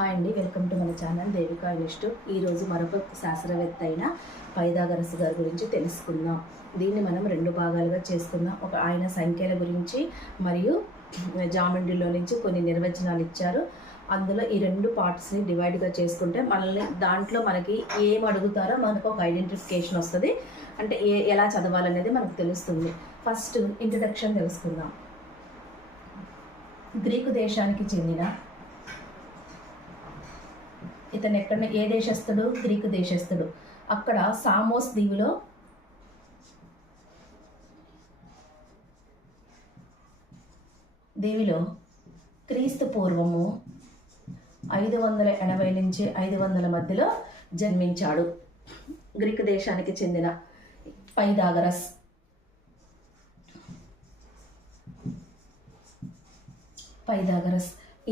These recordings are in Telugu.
హాయ్ అండి, వెల్కమ్ టు మన ఛానల్ దేవికా ఇన్స్టిట్యూట్. ఈరోజు మరొక శాస్త్రవేత్త అయిన పైథాగరస్ గారి గురించి తెలుసుకుందాం. దీన్ని మనం రెండు భాగాలుగా చేసుకుందాం. ఒక ఆయన సంఖ్యల గురించి మరియు జామెంట్రీలో నుంచి కొన్ని నిర్వచనాలు ఇచ్చారు. అందులో ఈ రెండు పార్ట్స్ని డివైడ్గా చేసుకుంటే దాంట్లో మనకి ఏం అడుగుతారో మనకు ఒక ఐడెంటిఫికేషన్ వస్తుంది. అంటే ఎలా చదవాలనేది మనకు తెలుస్తుంది. ఫస్ట్ ఇంట్రడక్షన్ తెలుసుకుందాం. గ్రీకు దేశానికి చెందిన ఇతను ఏ దేశస్థుడు? గ్రీకు దేశస్థుడు. అక్కడ సామోస్ దీవిలో క్రీస్తు పూర్వము 580 నుంచి 500 మధ్యలో జన్మించాడు. గ్రీకు దేశానికి చెందిన పైథాగరస్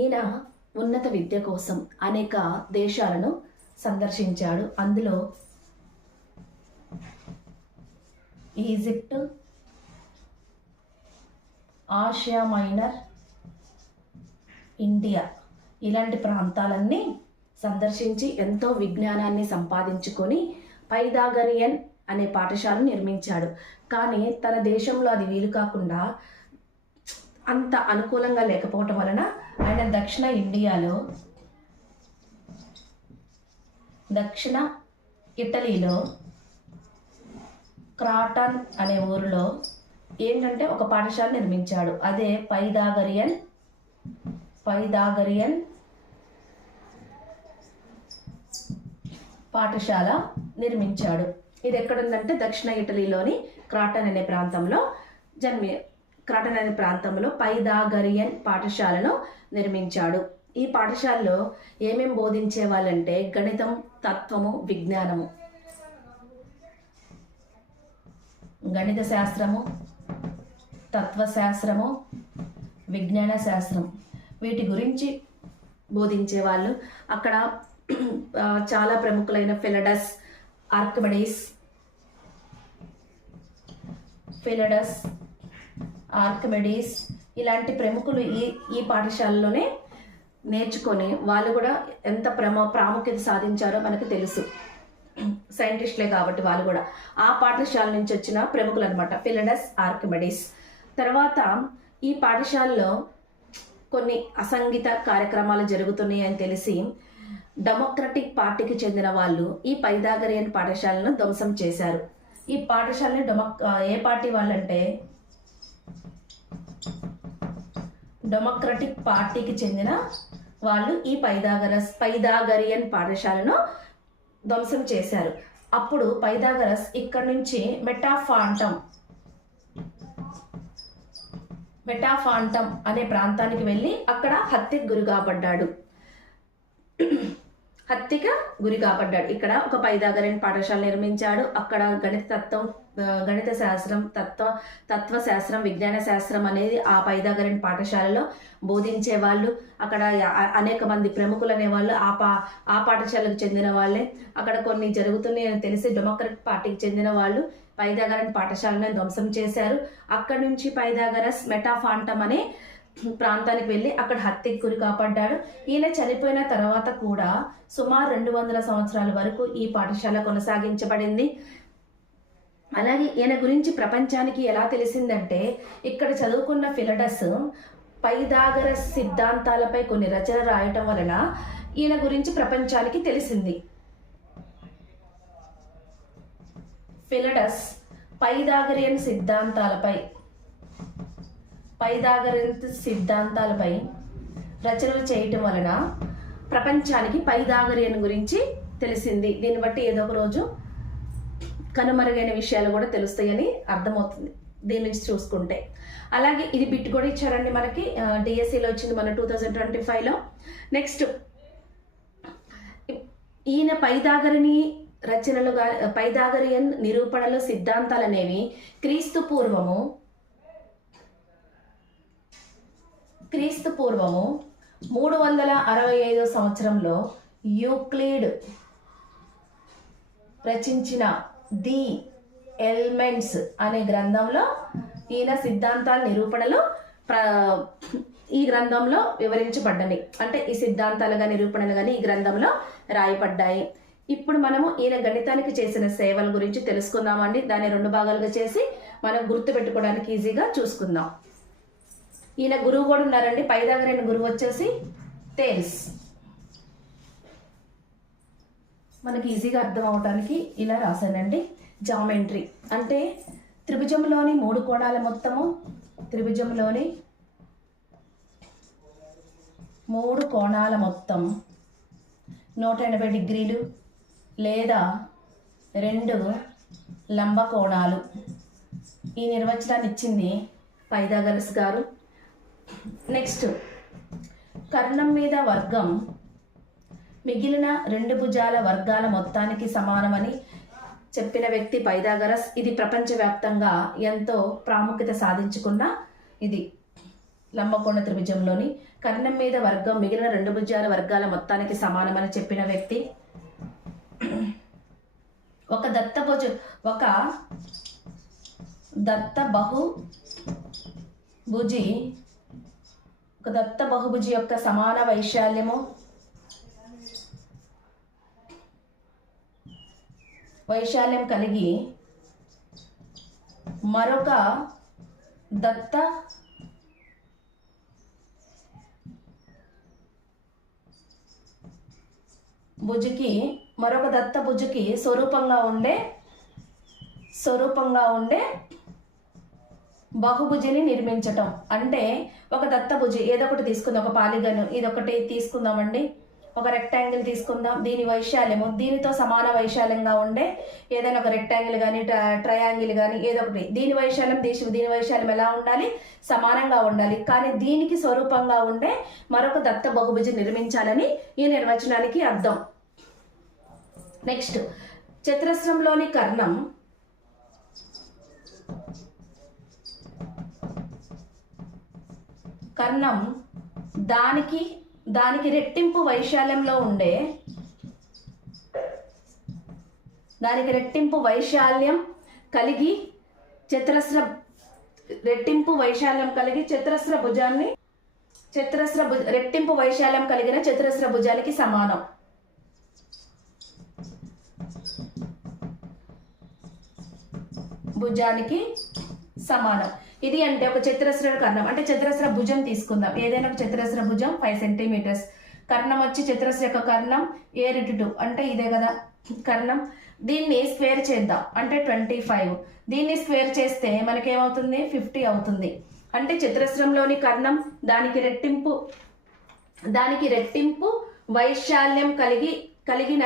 ఈయన ఉన్నత విద్య కోసం అనేక దేశాలను సందర్శించాడు. అందులో ఈజిప్ట్, ఆసియా మైనర్, ఇండియా ఇలాంటి ప్రాంతాలన్నీ సందర్శించి ఎంతో విజ్ఞానాన్ని సంపాదించుకొని పైథాగరియన్ అనే పాఠశాలను నిర్మించాడు. కానీ తన దేశంలో అది వీలు కాకుండా అంత అనుకూలంగా లేకపోవటం వలన ఆయన దక్షిణ ఇటలీలో క్రాటన్ అనే ఊరిలో ఏంటంటే ఒక పాఠశాల నిర్మించాడు. అదే పైథాగరియన్ పాఠశాల నిర్మించాడు. ఇది ఎక్కడుందంటే దక్షిణ ఇటలీలోని క్రాటన్ అనే ప్రాంతంలో పైథాగరియన్ పాఠశాలను నిర్మించాడు. ఈ పాఠశాలలో ఏమేం బోధించే వాళ్ళంటే గణితం, తత్వము, విజ్ఞానము, గణిత శాస్త్రము, తత్వశాస్త్రము, విజ్ఞాన శాస్త్రం వీటి గురించి బోధించే వాళ్ళు. అక్కడ చాలా ప్రముఖులైన ఫిలడస్, ఆర్కిమెడీస్ ఇలాంటి ప్రముఖులు ఈ పాఠశాలలోనే నేర్చుకొని వాళ్ళు కూడా ఎంత ప్రాముఖ్యత సాధించారో మనకు తెలుసు. సైంటిస్టులే కాబట్టి వాళ్ళు కూడా ఆ పాఠశాల నుంచి వచ్చిన ప్రముఖులు అనమాట, ఫిలడస్, ఆర్కిమెడీస్. తర్వాత ఈ పాఠశాలలో కొన్ని అసంఘిత కార్యక్రమాలు జరుగుతున్నాయి అని తెలిసి డెమోక్రటిక్ పార్టీకి చెందిన వాళ్ళు ఈ పైథాగరియన్ పాఠశాలను ధ్వంసం చేశారు. ఈ పాఠశాలని ఏ పార్టీ వాళ్ళంటే డెమోక్రటిక్ పార్టీకి చెందిన వాళ్ళు ఈ పైథాగరియన్ పాఠశాలను ధ్వంసం చేశారు. అప్పుడు పైథాగరస్ ఇక్కడ నుంచి మెటాఫాంటం అనే ప్రాంతానికి వెళ్ళి అక్కడ హత్యకు గురి కాబడ్డాడు. ఇక్కడ ఒక పైథాగరియన్ పాఠశాల నిర్మించాడు. అక్కడ గణిత శాస్త్రం, తత్వశాస్త్రం, విజ్ఞాన శాస్త్రం అనేది ఆ పైథాగరియన్ పాఠశాలలో బోధించే వాళ్ళు. అక్కడ అనేక మంది ప్రముఖులు అనేవాళ్ళు ఆ పాఠశాలకు చెందిన వాళ్ళే. అక్కడ కొన్ని జరుగుతున్నాయి అని తెలిసి డెమోక్రటిక్ పార్టీకి చెందిన వాళ్ళు పైథాగరియన్ పాఠశాలను ధ్వంసం చేశారు. అక్కడ నుంచి పైథాగరస్ మెటాఫాంటం అనే ప్రాంతానికి వెళ్ళి అక్కడ హత్యకు గురి కాపాడ్డాడు. ఈయన చనిపోయిన తర్వాత కూడా సుమారు 200 సంవత్సరాల వరకు ఈ పాఠశాల కొనసాగించబడింది. అలాగే ఈయన గురించి ప్రపంచానికి ఎలా తెలిసిందంటే ఇక్కడ చదువుకున్న ఫిలడస్ పైథాగరస్ సిద్ధాంతాలపై కొన్ని రచన రాయటం వలన ఈయన గురించి ప్రపంచానికి తెలిసింది. ఫిలడస్ పైథాగరియన్ సిద్ధాంతాలపై రచనలు చేయటం వలన ప్రపంచానికి పైథాగరియన్ గురించి తెలిసింది. దీన్ని బట్టి ఏదో ఒక రోజు కనుమరుగైన విషయాలు కూడా తెలుస్తాయని అర్థమవుతుంది దీని నుంచి చూసుకుంటే. అలాగే ఇది బిట్ కూడా ఇచ్చారండి మనకి, డిఎస్సిలో వచ్చింది మన 2025లో. నెక్స్ట్ ఈయన పైథాగరియన్ నిరూపణలు, సిద్ధాంతాలు అనేవి క్రీస్తు పూర్వము 365 సంవత్సరంలో యూక్లిడ్ రచించిన ది ఎలిమెంట్స్ అనే గ్రంథంలో ఈయన సిద్ధాంతాల నిరూపణలు ఈ గ్రంథంలో వివరించబడ్డని, అంటే ఈ సిద్ధాంతాలుగా నిరూపణలు కానీ ఈ గ్రంథంలో రాయబడ్డాయి. ఇప్పుడు మనము ఈయన గణితానికి చేసిన సేవల గురించి తెలుసుకుందామండి. దాన్ని 2 భాగాలుగా చేసి మనం గుర్తుపెట్టుకోవడానికి ఈజీగా చూసుకుందాం. ఈయన గురువు కూడా ఉన్నారండి. పైథాగరన్ గురువు వచ్చేసి థేల్స్. మనకి ఈజీగా అర్థం అవడానికి ఇలా రాశానండి. జామెట్రీ అంటే త్రిభుజంలోని 3 కోణాల మొత్తము, త్రిభుజంలోని 3 కోణాల మొత్తం 180 డిగ్రీలు లేదా 2 లంబ కోణాలు. ఈ నిర్వచనాన్ని ఇచ్చింది పైథాగరస్ గారు. నెక్స్ట్, కర్ణం మీద వర్గం మిగిలిన 2 భుజాల వర్గాల మొత్తానికి సమానమని చెప్పిన వ్యక్తి పైథాగరస్. ఇది ప్రపంచవ్యాప్తంగా ఎంతో ప్రాముఖ్యత సాధించుకున్న ఇది లంబకోణ త్రిభుజంలోని కర్ణం మీద వర్గం మిగిలిన 2 భుజాల వర్గాల మొత్తానికి సమానమని చెప్పిన వ్యక్తి. ఒక దత్త బహుభుజి యొక్క సమాన వైశాల్యం కలిగి మరొక దత్త భుజికి స్వరూపంగా ఉండే బహుభుజిని నిర్మించటం. అంటే ఒక దత్తభుజి ఏదో ఒకటి తీసుకుందాం, ఒక పాలిగన్ ఇదొకటి తీసుకుందామండి, ఒక రెక్టాంగిల్ తీసుకుందాం. దీని వైశాల్యము దీనితో సమాన వైశాల్యంగా ఉండే ఏదైనా ఒక రెక్టాంగిల్ కానీ ట్రయాంగిల్ కానీ ఏదో ఒకటి, దీని వైశాల్యం ఎలా ఉండాలి? సమానంగా ఉండాలి. కానీ దీనికి స్వరూపంగా ఉండే మరొక దత్త బహుభుజి నిర్మించాలని ఈ నిర్వచనానికి అర్థం. నెక్స్ట్, చతురస్రంలోని కర్ణం దానికి రెట్టింపు వైశాల్యం కలిగి రెట్టింపు వైశాల్యం కలిగిన చతురస్ర భుజానికి సమానం. ఇది అంటే ఒక చతురస్ర కర్ణం, అంటే చతురస్ర భుజం తీసుకుందాం. ఏదైనా ఒక చతురస్ర భుజం 5 సెంటీమీటర్స్. కర్ణం వచ్చి చతురస్ర యొక్క కర్ణం A/2 అంటే ఇదే కదా కర్ణం. దీన్ని స్క్వేర్ చేద్దాం అంటే 25. దీన్ని స్క్వేర్ చేస్తే మనకేమవుతుంది? 50 అవుతుంది. అంటే చతురస్రంలోని కర్ణం దానికి రెట్టింపు వైశాల్యం కలిగిన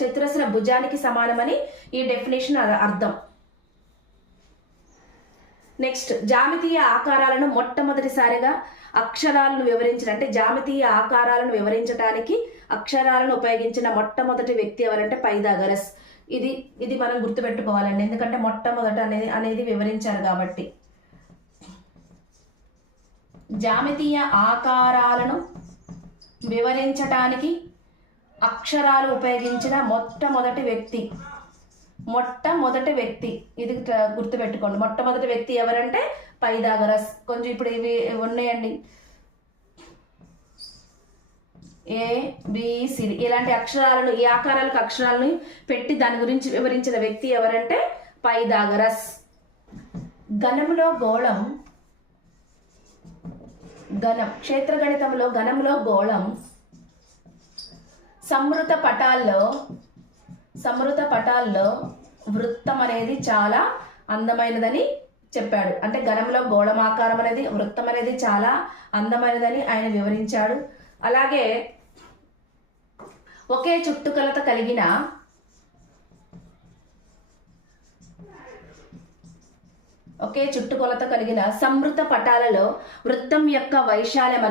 చతురస్ర భుజానికి సమానమని ఈ డెఫినేషన్ అర్థం. నెక్స్ట్, జామితీయ ఆకారాలను మొట్టమొదటిసారిగా అక్షరాలను వివరించడానికి అక్షరాలను ఉపయోగించిన మొట్టమొదటి వ్యక్తి ఎవరంటే పైథాగరస్. ఇది మనం గుర్తుపెట్టుకోవాలండి, ఎందుకంటే మొట్టమొదట అనేది వివరించారు కాబట్టి. జామితీయ ఆకారాలను వివరించడానికి అక్షరాలు ఉపయోగించిన మొట్టమొదటి వ్యక్తి ఇది గుర్తుపెట్టుకోండి. మొట్టమొదటి వ్యక్తి ఎవరంటే పైథాగరస్. కొంచెం ఇప్పుడు ఇవి ఉన్నాయండి, ABCD ఇలాంటి అక్షరాలను, ఈ ఆకారాలకు అక్షరాలను పెట్టి దాని గురించి వివరించిన వ్యక్తి ఎవరంటే పైథాగరస్. క్షేత్రగణితంలో గణంలో గోళం సమృత పటాల్లో వృత్తం అనేది చాలా అందమైనదని చెప్పాడు. అంటే గణంలో గోళమాకారం అనేది, వృత్తం అనేది చాలా అందమైనదని ఆయన వివరించాడు. అలాగే ఒకే చుట్టుకొలత కలిగిన సంవృత పటాలలో వృత్తం యొక్క వైశాల్యం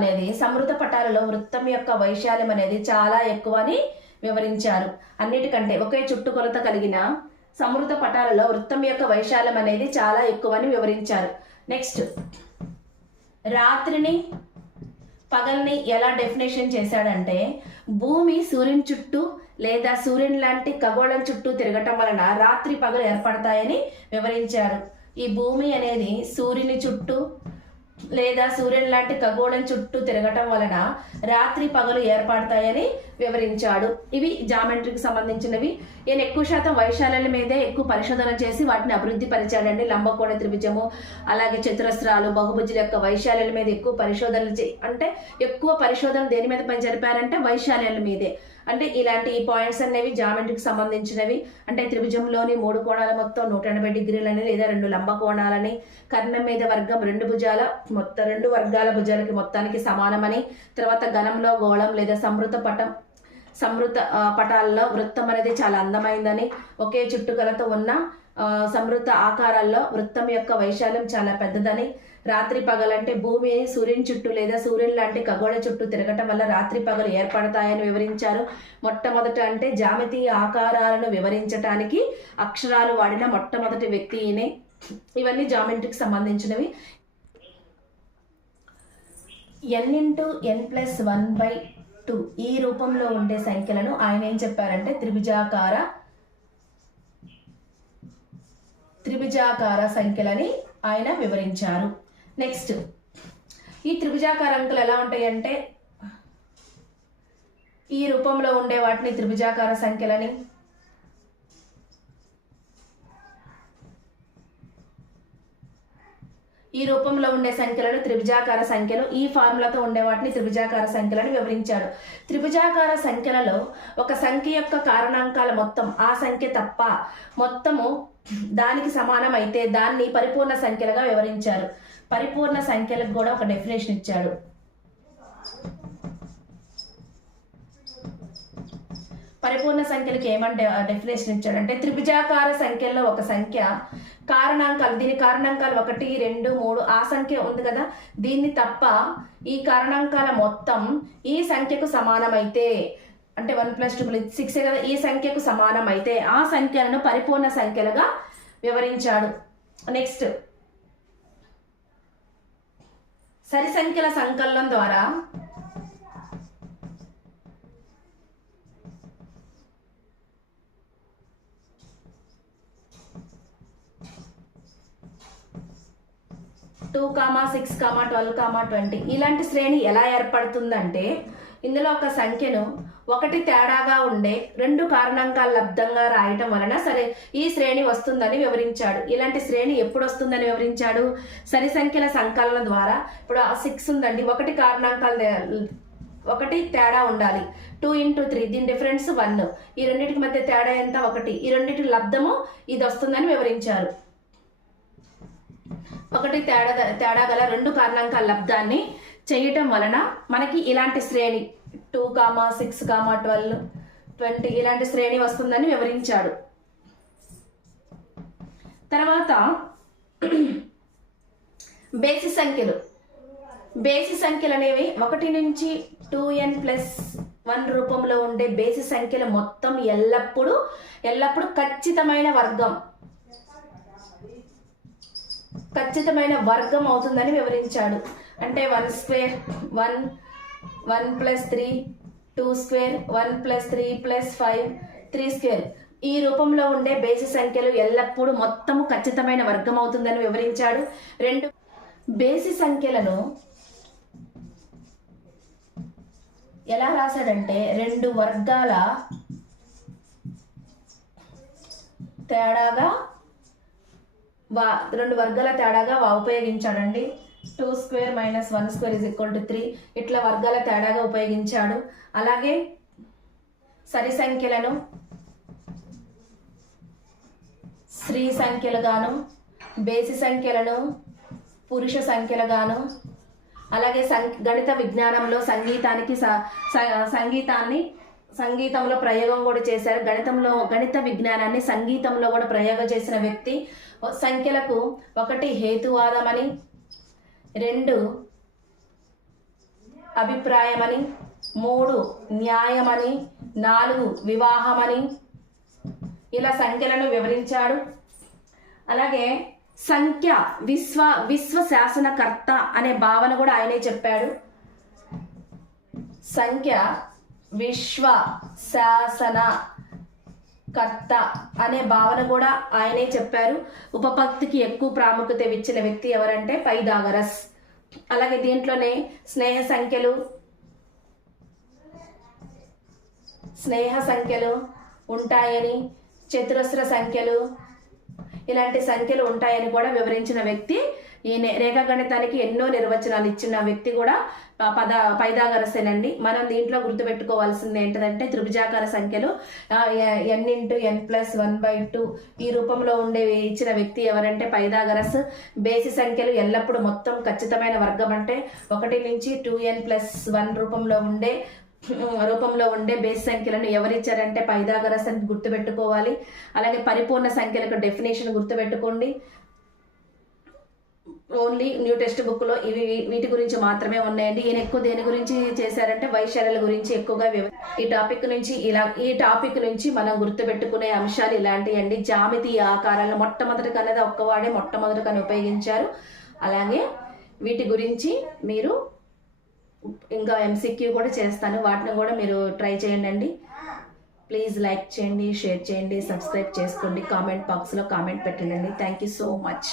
అనేది చాలా ఎక్కువ అని వివరించారు. అన్నిటికంటే ఒకే చుట్టుకొలత కలిగిన సంవృత పటాలలో వృత్తం యొక్క వైశాల్యం అనేది చాలా ఎక్కువ అని వివరించారు. నెక్స్ట్, రాత్రిని పగల్ని ఎలా డెఫినేషన్ చేశాడంటే, భూమి సూర్యుని చుట్టూ లేదా సూర్యుని లాంటి ఖగోళం చుట్టూ తిరగటం వలన రాత్రి పగలు ఏర్పడతాయని వివరించారు. ఈ భూమి అనేది సూర్యుని చుట్టూ లేదా సూర్యుని లాంటి ఖగోళం చుట్టూ తిరగటం వలన రాత్రి పగలు ఏర్పడతాయని వివరించాడు. ఇవి జామెట్రీకి సంబంధించినవి. ఈయన ఎక్కువ శాతం వైశాల్యాల మీదే ఎక్కువ పరిశోధన చేసి వాటిని అభివృద్ధి పరిచాడండి. లంబకోణ త్రిభుజము, అలాగే చతురస్రాలు, బహుభుజుల యొక్క వైశాల్యాల మీద ఎక్కువ పరిశోధనలు అంటే ఎక్కువ పరిశోధన దేని మీద పని జరిపారంటే వైశాల్యాల మీదే. అంటే ఇలాంటి ఈ పాయింట్స్ అనేవి జామెట్రీకి సంబంధించినవి. అంటే త్రిభుజంలోని 3 కోణాల మొత్తం 180 డిగ్రీలని లేదా 2 లంబ కోణాలని, కర్ణం మీద వర్గం 2 భుజాల మొత్తం 2 వర్గాల భుజాలకి మొత్తానికి సమానమని, తర్వాత గణంలో గోళం లేదా సంవృత పటాల్లో వృత్తం అనేది చాలా అందమైందని, ఒకే చుట్టుకలతో ఉన్న సంవృత ఆకారాల్లో వృత్తం యొక్క వైశాల్యం చాలా పెద్దదని, రాత్రి పగలంటే భూమి సూర్యుని చుట్టూ లేదా సూర్యుని లాంటి ఖగోళ చుట్టూ తిరగటం వల్ల రాత్రి పగలు ఏర్పడతాయని వివరించారు. మొట్టమొదట అంటే జామితీయ ఆకారాలను వివరించడానికి అక్షరాలు వాడిన మొట్టమొదటి వ్యక్తి ఈయనే. ఇవన్నీ జామెట్రీకి సంబంధించినవి. n×n+1/2 ఈ రూపంలో ఉండే సంఖ్యలను ఆయన ఏం చెప్పారంటే త్రిభుజాకార సంఖ్యలని ఆయన వివరించారు. నెక్స్ట్, ఈ త్రిభుజాకార అంకెలు ఎలా ఉంటాయంటే ఈ రూపంలో ఉండే వాటిని త్రిభుజాకార సంఖ్యలని, ఈ రూపంలో ఉండే సంఖ్యలను త్రిభుజాకార సంఖ్యలు, ఈ ఫార్ములాతో ఉండే వాటిని త్రిభుజాకార సంఖ్యలను వివరించాడు. త్రిభుజాకార సంఖ్యలలో ఒక సంఖ్య యొక్క కారణాంకాల మొత్తం ఆ సంఖ్య తప్ప మొత్తము దానికి సమానం అయితే దాన్ని పరిపూర్ణ సంఖ్యలుగా వివరించారు. పరిపూర్ణ సంఖ్యలకు కూడా ఒక డెఫినేషన్ ఇచ్చాడు. పరిపూర్ణ సంఖ్యలకు ఏమంటే డెఫినేషన్ ఇచ్చాడంటే త్రిభుజాకార సంఖ్యల్లో ఒక సంఖ్య కారణాంకాలు, దీని కారణాంకాలు 1, 2, 3 ఆ సంఖ్య ఉంది కదా, దీన్ని తప్ప ఈ కారణాంకాల మొత్తం ఈ సంఖ్యకు సమానమైతే అంటే 1 + 2 = 6 కదా, ఈ సంఖ్యకు సమానమైతే ఆ సంఖ్యలను పరిపూర్ణ సంఖ్యలుగా వివరించాడు. నెక్స్ట్, సరి సంఖ్యల సంకలనం ద్వారా (2, 6, 12, 20) ఇలాంటి శ్రేణి ఎలా ఏర్పడుతుందంటే ఇందులో ఒక సంఖ్యను 1 తేడాగా ఉండే 2 కారణాంకాల లబ్ధంగా రాయటం వలన సరే ఈ శ్రేణి వస్తుందని వివరించాడు. ఇలాంటి శ్రేణి ఎప్పుడు వస్తుందని వివరించాడు? సరి సంఖ్యల సంకలనం ద్వారా. ఇప్పుడు 6 ఉందండి, 1 కారణాంకాలు 1 తేడా ఉండాలి. 2 × 3 దీని డిఫరెన్స్ 1, ఈ రెండింటికి మధ్య తేడా ఎంత? 1. ఈ రెండింటి లబ్ధము ఇది వస్తుందని వివరించారు. 1 తేడా గల 2 కారణాంకాల లబ్ధాన్ని చేయటం వలన మనకి ఇలాంటి శ్రేణి 2, 6, 12, 20 ఇలాంటి శ్రేణి వస్తుందని వివరించాడు. తర్వాత బేసి సంఖ్యలు. బేసి సంఖ్యలు అనేవి 1 నుంచి 2n+1 రూపంలో ఉండే బేసి సంఖ్యలు మొత్తం ఎల్లప్పుడూ ఖచ్చితమైన వర్గం అవుతుందని వివరించాడు. అంటే 1² 1, 1+3, 2² 1+3 +5 3² ఈ రూపంలో ఉండే బేసి సంఖ్యలు ఎల్లప్పుడూ మొత్తము ఖచ్చితమైన వర్గం అవుతుందని వివరించాడు. 2 బేసి సంఖ్యలను ఎలా రాశాడంటే 2 వర్గాల తేడాగా ఉపయోగించాడండి. 2² - 1² = 3 ఇట్లా వర్గాల తేడాగా ఉపయోగించాడు. అలాగే సరి సంఖ్యలను స్త్రీ సంఖ్యలుగాను, బేసి సంఖ్యలను పురుష సంఖ్యలుగాను, అలాగే గణిత విజ్ఞానంలో సంగీతంలో ప్రయోగం కూడా చేశారు. గణిత విజ్ఞానాన్ని సంగీతంలో కూడా ప్రయోగం చేసిన వ్యక్తి. సంఖ్యలకు 1 హేతువాదమని, 2 అభిప్రాయమని, 3 న్యాయమని, 4 వివాహమని ఇలా సంఖ్యలను వివరించాడు. అలాగే సంఖ్య విశ్వ శాసనకర్త అనే భావన కూడా ఆయనే చెప్పాడు. సంఖ్య విశ్వ శాసనకర్త అనే భావన కూడా ఆయనే చెప్పారు. ఉపపత్తికి ఎక్కువ ప్రాముఖ్యత ఇచ్చిన వ్యక్తి ఎవరంటే పైథాగరస్. అలాగే దీంట్లోనే స్నేహ సంఖ్యలు ఉంటాయని, చతురస్ర సంఖ్యలు, ఇలాంటి సంఖ్యలు ఉంటాయని కూడా వివరించిన వ్యక్తి ఈ రేఖాగణితానికి ఎన్నో నిర్వచనాలు ఇచ్చిన వ్యక్తి కూడా పైథాగరసేనండి. మనం దీంట్లో గుర్తుపెట్టుకోవాల్సింది ఏంటంటే త్రిభుజాకార సంఖ్యలు n × n+1/2 ఈ రూపంలో ఉండే ఇచ్చిన వ్యక్తి ఎవరంటే పైథాగరస్. బేసి సంఖ్యలు ఎల్లప్పుడూ మొత్తం ఖచ్చితమైన వర్గం అంటే 1 నుంచి 2n+1 రూపంలో ఉండే బేసి సంఖ్యలను ఎవరిచ్చారంటే పైథాగరస్ అని గుర్తుపెట్టుకోవాలి. అలాగే పరిపూర్ణ సంఖ్యలకు డెఫినేషన్ గుర్తుపెట్టుకోండి. ఓన్లీ న్యూ టెక్స్ట్ బుక్లో వీటి గురించి మాత్రమే ఉన్నాయండి. ఈయన ఎక్కువ దేని గురించి చేశారంటే వైశాల్యాల గురించి ఎక్కువగా ఈ టాపిక్ నుంచి మనం గుర్తుపెట్టుకునే అంశాలు ఇలాంటివి అండి. జామితీయ ఆకారాలను మొట్టమొదటిగానే ఉపయోగించారు. అలాగే వీటి గురించి మీరు ఇంకా MCQ కూడా చేస్తాను, వాటిని కూడా మీరు ట్రై చేయండి. ప్లీజ్ లైక్ చేయండి, షేర్ చేయండి, సబ్స్క్రైబ్ చేసుకోండి, కామెంట్ బాక్స్లో కామెంట్ పెట్టండి. Thank you so much.